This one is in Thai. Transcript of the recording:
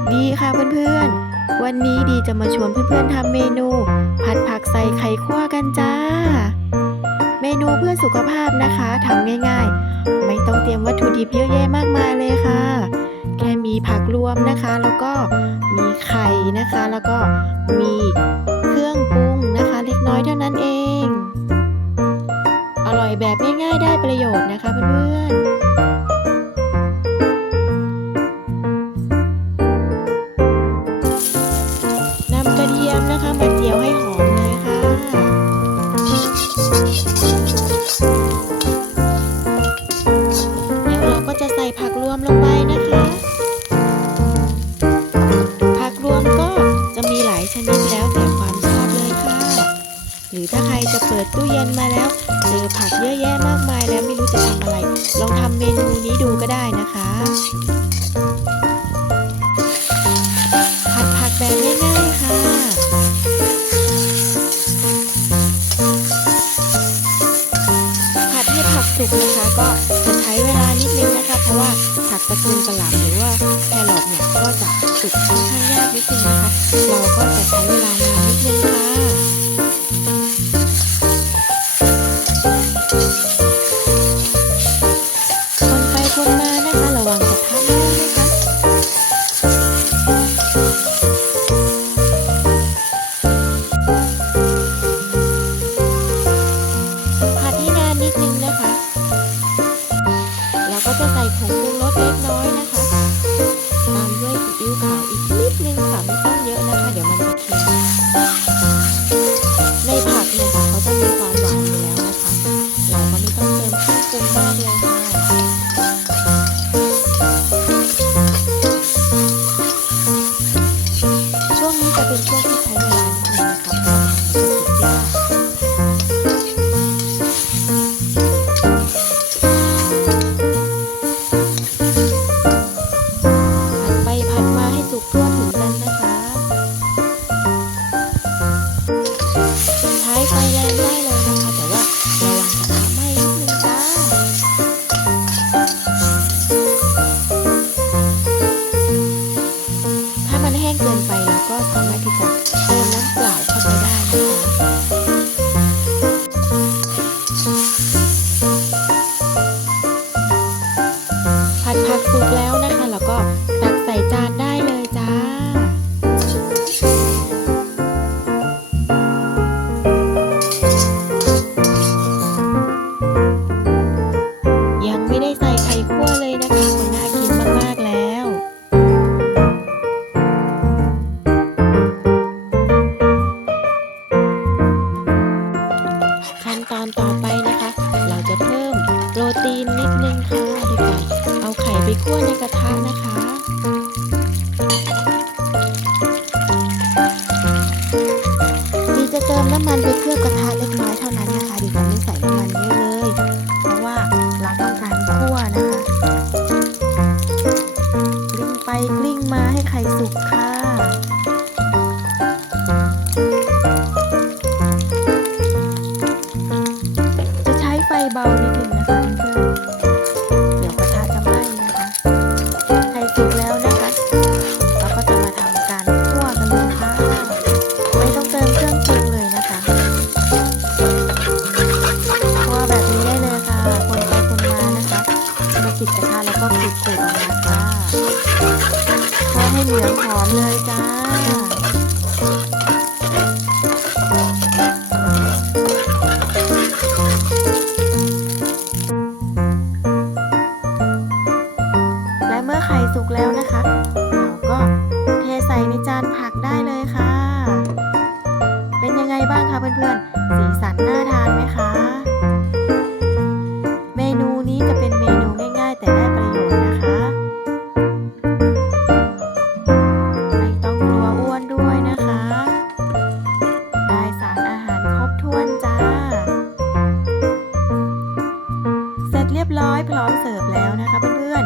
วัสดีค่ะเพื่อนๆ วันนี้ดีจะมาชวนเพื่อนๆทำเมนู ผัดผักใส่ไข่คั่วกันจ้า เมนูเพื่อสุขภาพนะคะทำง่ายๆ ไม่ต้องเตรียมวัตถุดิบเยอะแยะมากมายเลยค่ะ แค่มีผักรวมนะคะ แล้วก็มีไข่นะคะ แล้วก็มีเครื่องปรุงนะคะ เล็กน้อยเท่านั้นเอง อร่อยแบบง่ายๆได้ประโยชน์นะคะเพื่อนๆ ถ้าใครจะเปิดตู้เย็นมาแล้วเจอผักเยอะแยะมากมายแล้วไม่รู้จะทำอะไร ลองทำเมนูนี้ดูก็ได้นะคะ ผัดผักแบบง่ายๆค่ะผัดให้ผักสุกนะคะก็จะใช้เวลานิดนึงนะคะ เพราะว่าผักตระกูลกะหล่ำหรือว่าแครอทเนี่ยก็จะสุกค่อนข้างยากนิดนึงนะคะ เราก็จะใช้เวลา โปรตีนนิดนึงค่ะด้วยการเอาไข่ไปคั่วในกระทะนะคะดีจะเติมน้ำมันไปค ก็ปิดขูดออกมาค่ะคั่วให้เหลืองหอมเลยจ้า เรียบร้อยพร้อมเสิร์ฟแล้วนะคะเพื่อน